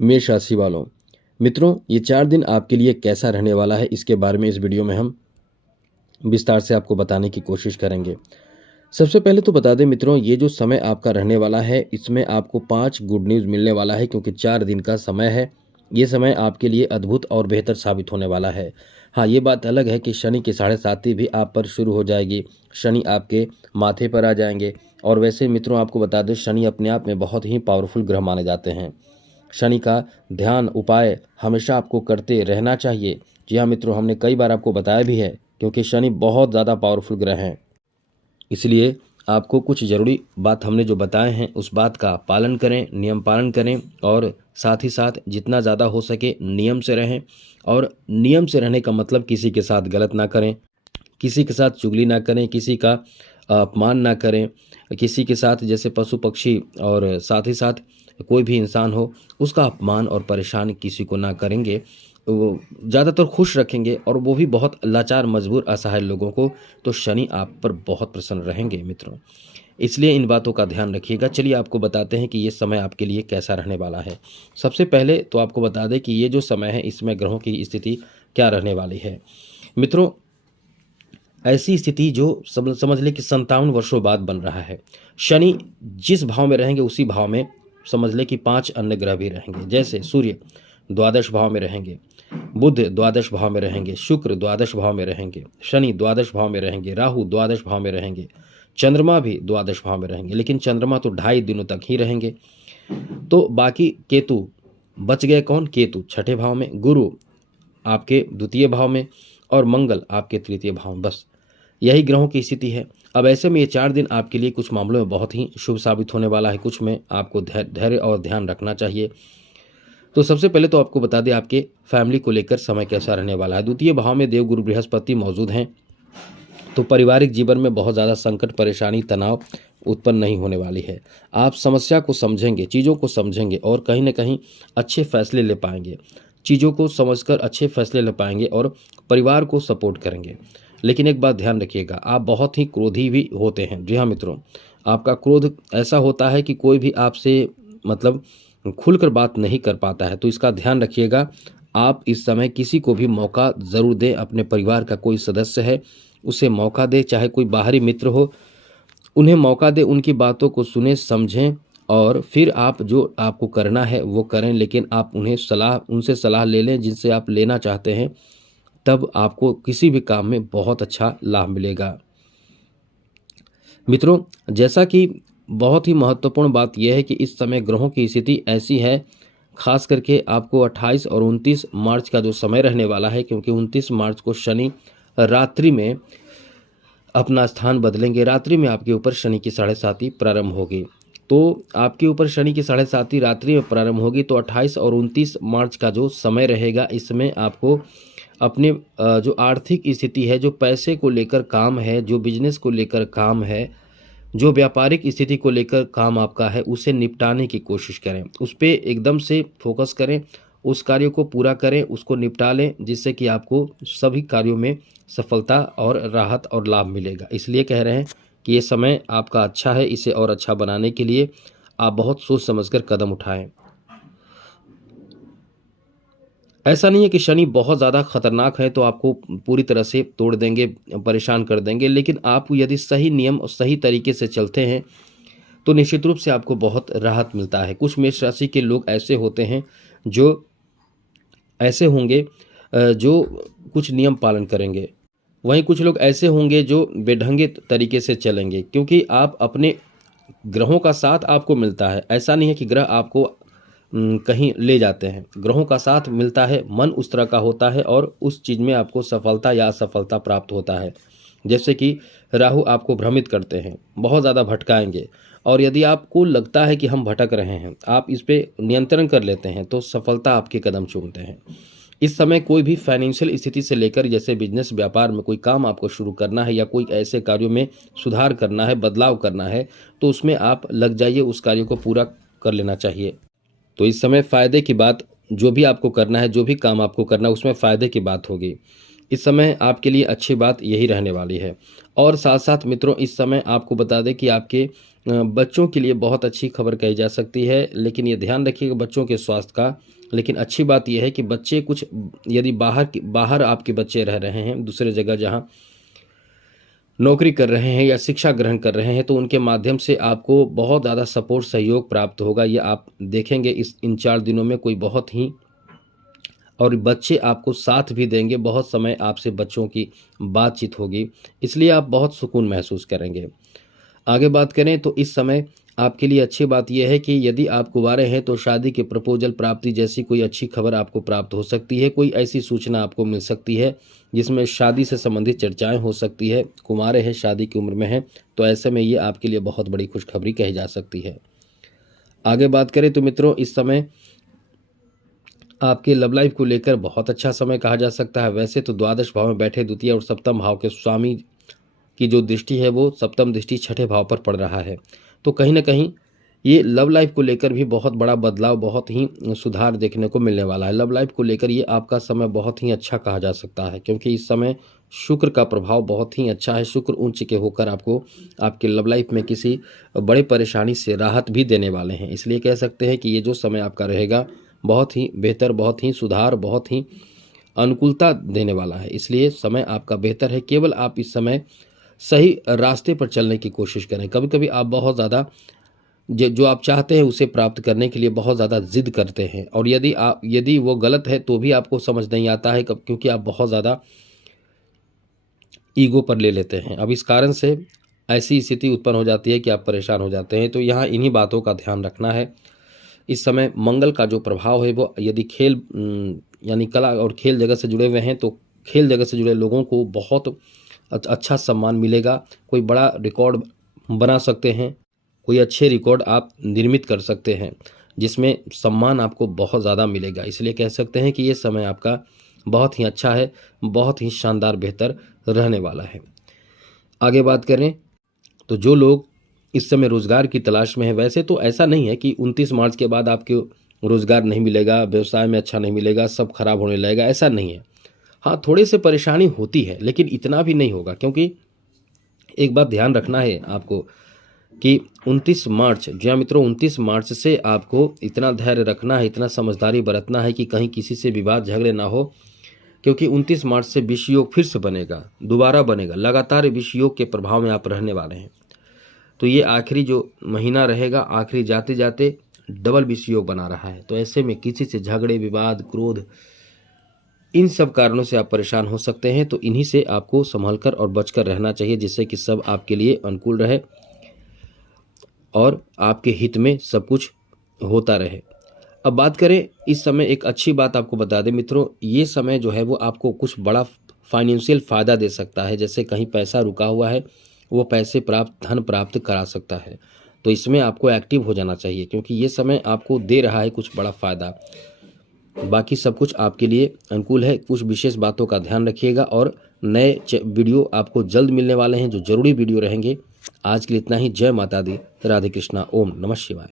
मेष राशि वालों, मित्रों ये 4 दिन आपके लिए कैसा रहने वाला है इसके बारे में इस वीडियो में हम विस्तार से आपको बताने की कोशिश करेंगे। सबसे पहले तो बता दें मित्रों, ये जो समय आपका रहने वाला है इसमें आपको 5 गुड न्यूज़ मिलने वाला है, क्योंकि 4 दिन का समय है। ये समय आपके लिए अद्भुत और बेहतर साबित होने वाला है। हाँ, ये बात अलग है कि शनि की 7.5 भी आप पर शुरू हो जाएगी। शनि आपके माथे पर आ जाएंगे। और वैसे मित्रों आपको बता दें, शनि अपने आप में बहुत ही पावरफुल ग्रह माने जाते हैं। शनि का ध्यान उपाय हमेशा आपको करते रहना चाहिए। जी हाँ मित्रों, हमने कई बार आपको बताया भी है, क्योंकि शनि बहुत ज़्यादा पावरफुल ग्रह हैं। इसलिए आपको कुछ ज़रूरी बात हमने जो बताए हैं उस बात का पालन करें, नियम पालन करें, और साथ ही साथ जितना ज़्यादा हो सके नियम से रहें। और नियम से रहने का मतलब किसी के साथ गलत ना करें, किसी के साथ चुगली ना करें, किसी का अपमान ना करें, किसी के साथ जैसे पशु पक्षी और साथ ही साथ कोई भी इंसान हो उसका अपमान और परेशान किसी को ना करेंगे। वो ज़्यादातर खुश रखेंगे, और वो भी बहुत लाचार मजबूर असहाय लोगों को, तो शनि आप पर बहुत प्रसन्न रहेंगे मित्रों। इसलिए इन बातों का ध्यान रखिएगा। चलिए आपको बताते हैं कि ये समय आपके लिए कैसा रहने वाला है। सबसे पहले तो आपको बता दें कि ये जो समय है इसमें ग्रहों की स्थिति क्या रहने वाली है। मित्रों, ऐसी स्थिति जो समझ ले कि 57 वर्षों बाद बन रहा है। शनि जिस भाव में रहेंगे उसी भाव में समझ ले कि 5 अन्य ग्रह भी रहेंगे। जैसे सूर्य द्वादश भाव में रहेंगे, बुध द्वादश भाव में रहेंगे, शुक्र द्वादश भाव में रहेंगे, शनि द्वादश भाव में रहेंगे, राहु द्वादश भाव में रहेंगे, चंद्रमा भी द्वादश भाव में रहेंगे। लेकिन चंद्रमा तो 2.5 दिनों तक ही रहेंगे। तो बाकी केतु बच गए। कौन? केतु छठे भाव में, गुरु आपके द्वितीय भाव में, और मंगल आपके तृतीय भाव में। बस यही ग्रहों की स्थिति है। अब ऐसे में ये 4 दिन आपके लिए कुछ मामलों में बहुत ही शुभ साबित होने वाला है, कुछ में आपको धैर्य और ध्यान रखना चाहिए। तो सबसे पहले तो आपको बता दें आपके फैमिली को लेकर समय कैसा रहने वाला है। द्वितीय भाव में देव गुरु बृहस्पति मौजूद हैं, तो पारिवारिक जीवन में बहुत ज़्यादा संकट, परेशानी, तनाव उत्पन्न नहीं होने वाली है। आप समस्या को समझेंगे, चीज़ों को समझेंगे, और कहीं ना कहीं अच्छे फैसले ले पाएंगे। चीज़ों को समझकर अच्छे फैसले ले पाएंगे और परिवार को सपोर्ट करेंगे। लेकिन एक बात ध्यान रखिएगा, आप बहुत ही क्रोधी भी होते हैं। जी हाँ मित्रों, आपका क्रोध ऐसा होता है कि कोई भी आपसे मतलब खुलकर बात नहीं कर पाता है, तो इसका ध्यान रखिएगा। आप इस समय किसी को भी मौका ज़रूर दें। अपने परिवार का कोई सदस्य है उसे मौका दें, चाहे कोई बाहरी मित्र हो उन्हें मौका दें, उनकी बातों को सुने समझें, और फिर आप जो आपको करना है वो करें। लेकिन आप उनसे सलाह ले लें जिनसे आप लेना चाहते हैं, तब आपको किसी भी काम में बहुत अच्छा लाभ मिलेगा। मित्रों, जैसा कि बहुत ही महत्वपूर्ण बात यह है कि इस समय ग्रहों की स्थिति ऐसी है, खास करके आपको 28 और 29 मार्च का जो समय रहने वाला है, क्योंकि 29 मार्च को शनि रात्रि में अपना स्थान बदलेंगे। रात्रि में आपके ऊपर शनि की 7.5 प्रारंभ होगी। तो आपके ऊपर शनि की 7.5 रात्रि में प्रारंभ होगी, तो 28 और 29 मार्च का जो समय रहेगा इसमें आपको अपने जो आर्थिक स्थिति है, जो पैसे को लेकर काम है, जो बिजनेस को लेकर काम है, जो व्यापारिक स्थिति को लेकर काम आपका है, उसे निपटाने की कोशिश करें। उस पे एकदम से फोकस करें, उस कार्य को पूरा करें, उसको निपटा लें, जिससे कि आपको सभी कार्यों में सफलता और राहत और लाभ मिलेगा। इसलिए कह रहे हैं कि ये समय आपका अच्छा है। इसे और अच्छा बनाने के लिए आप बहुत सोच समझकर कदम उठाएं। ऐसा नहीं है कि शनि बहुत ज़्यादा खतरनाक है तो आपको पूरी तरह से तोड़ देंगे, परेशान कर देंगे। लेकिन आप यदि सही नियम और सही तरीके से चलते हैं तो निश्चित रूप से आपको बहुत राहत मिलता है। कुछ मेष राशि के लोग ऐसे होते हैं जो ऐसे होंगे जो कुछ नियम पालन करेंगे। वहीं कुछ लोग ऐसे होंगे जो बेढंगे तरीके से चलेंगे, क्योंकि आप अपने ग्रहों का साथ आपको मिलता है। ऐसा नहीं है कि ग्रह आपको कहीं ले जाते हैं। ग्रहों का साथ मिलता है, मन उस तरह का होता है और उस चीज़ में आपको सफलता या असफलता प्राप्त होता है। जैसे कि राहु आपको भ्रमित करते हैं, बहुत ज़्यादा भटकाएंगे, और यदि आपको लगता है कि हम भटक रहे हैं, आप इस पे नियंत्रण कर लेते हैं, तो सफलता आपके कदम चूमते हैं। इस समय कोई भी फाइनेंशियल स्थिति से लेकर, जैसे बिजनेस व्यापार में कोई काम आपको शुरू करना है या कोई ऐसे कार्यों में सुधार करना है, बदलाव करना है, तो उसमें आप लग जाइए, उस कार्य को पूरा कर लेना चाहिए। तो इस समय फ़ायदे की बात, जो भी आपको करना है, जो भी काम आपको करना है, उसमें फ़ायदे की बात होगी। इस समय आपके लिए अच्छी बात यही रहने वाली है। और साथ साथ मित्रों, इस समय आपको बता दें कि आपके बच्चों के लिए बहुत अच्छी खबर कही जा सकती है, लेकिन ये ध्यान रखिएगा बच्चों के स्वास्थ्य का। लेकिन अच्छी बात यह है कि बच्चे कुछ यदि बाहर आपके बच्चे रह रहे हैं दूसरे जगह जहाँ नौकरी कर रहे हैं या शिक्षा ग्रहण कर रहे हैं, तो उनके माध्यम से आपको बहुत ज़्यादा सपोर्ट सहयोग प्राप्त होगा। ये आप देखेंगे इन 4 दिनों में कोई बहुत ही, और बच्चे आपको साथ भी देंगे, बहुत समय आपसे बच्चों की बातचीत होगी, इसलिए आप बहुत सुकून महसूस करेंगे। आगे बात करें तो इस समय आपके लिए अच्छी बात यह है कि यदि आप कुंवारे हैं तो शादी के प्रपोजल प्राप्ति जैसी कोई अच्छी खबर आपको प्राप्त हो सकती है। कोई ऐसी सूचना आपको मिल सकती है जिसमें शादी से संबंधित चर्चाएं हो सकती है। कुंवारे हैं, शादी की उम्र में हैं, तो ऐसे में ये आपके लिए बहुत बड़ी खुशखबरी कही जा सकती है। आगे बात करें तो मित्रों, इस समय आपके लव लाइफ को लेकर बहुत अच्छा समय कहा जा सकता है। वैसे तो द्वादश भाव में बैठे द्वितीय और सप्तम भाव के स्वामी की जो दृष्टि है वो सप्तम दृष्टि छठे भाव पर पड़ रहा है, तो कहीं ना कहीं ये लव लाइफ को लेकर भी बहुत बड़ा बदलाव, बहुत ही सुधार देखने को मिलने वाला है। लव लाइफ को लेकर ये आपका समय बहुत ही अच्छा कहा जा सकता है, क्योंकि इस समय शुक्र का प्रभाव बहुत ही अच्छा है। शुक्र उच्च के होकर आपको आपके लव लाइफ में किसी बड़े परेशानी से राहत भी देने वाले हैं। इसलिए कह सकते हैं कि ये जो समय आपका रहेगा बहुत ही बेहतर, बहुत ही सुधार, बहुत ही अनुकूलता देने वाला है। इसलिए समय आपका बेहतर है। केवल आप इस समय सही रास्ते पर चलने की कोशिश करें। कभी कभी आप बहुत ज़्यादा जो आप चाहते हैं उसे प्राप्त करने के लिए बहुत ज़्यादा जिद करते हैं, और यदि वो गलत है तो भी आपको समझ नहीं आता है, क्योंकि आप बहुत ज़्यादा ईगो पर ले लेते हैं। अब इस कारण से ऐसी स्थिति उत्पन्न हो जाती है कि आप परेशान हो जाते हैं। तो यहाँ इन्हीं बातों का ध्यान रखना है। इस समय मंगल का जो प्रभाव है वो यदि खेल यानी कला और खेल जगत से जुड़े हुए हैं तो खेल जगत से जुड़े लोगों को बहुत अच्छा सम्मान मिलेगा। कोई बड़ा रिकॉर्ड बना सकते हैं, कोई अच्छे रिकॉर्ड आप निर्मित कर सकते हैं जिसमें सम्मान आपको बहुत ज़्यादा मिलेगा। इसलिए कह सकते हैं कि ये समय आपका बहुत ही अच्छा है, बहुत ही शानदार बेहतर रहने वाला है। आगे बात करें तो जो लोग इस समय रोज़गार की तलाश में है, वैसे तो ऐसा नहीं है कि 29 मार्च के बाद आपको रोज़गार नहीं मिलेगा, व्यवसाय में अच्छा नहीं मिलेगा, सब खराब होने लगेगा, ऐसा नहीं है। हाँ, थोड़े से परेशानी होती है, लेकिन इतना भी नहीं होगा, क्योंकि एक बात ध्यान रखना है आपको कि 29 मार्च, जी हाँ मित्रों, 29 मार्च से आपको इतना धैर्य रखना है, इतना समझदारी बरतना है कि कहीं किसी से विवाद झगड़े ना हो, क्योंकि 29 मार्च से विषय योग फिर से बनेगा, दोबारा बनेगा। लगातार विषय योग के प्रभाव में आप रहने वाले हैं। तो ये आखिरी जो महीना रहेगा, आखिरी जाते जाते डबल विषय योग बना रहा है। तो ऐसे में किसी से झगड़े, विवाद, क्रोध, इन सब कारणों से आप परेशान हो सकते हैं। तो इन्हीं से आपको संभलकर और बचकर रहना चाहिए, जिससे कि सब आपके लिए अनुकूल रहे और आपके हित में सब कुछ होता रहे। अब बात करें इस समय, एक अच्छी बात आपको बता दें मित्रों, ये समय जो है वो आपको कुछ बड़ा फाइनेंशियल फ़ायदा दे सकता है। जैसे कहीं पैसा रुका हुआ है, वो पैसे धन प्राप्त करा सकता है। तो इसमें आपको एक्टिव हो जाना चाहिए, क्योंकि ये समय आपको दे रहा है कुछ बड़ा फ़ायदा। बाकी सब कुछ आपके लिए अनुकूल है। कुछ विशेष बातों का ध्यान रखिएगा, और नए वीडियो आपको जल्द मिलने वाले हैं जो ज़रूरी वीडियो रहेंगे। आज के लिए इतना ही। जय माता दी, राधे कृष्णा, ओम नमः शिवाय।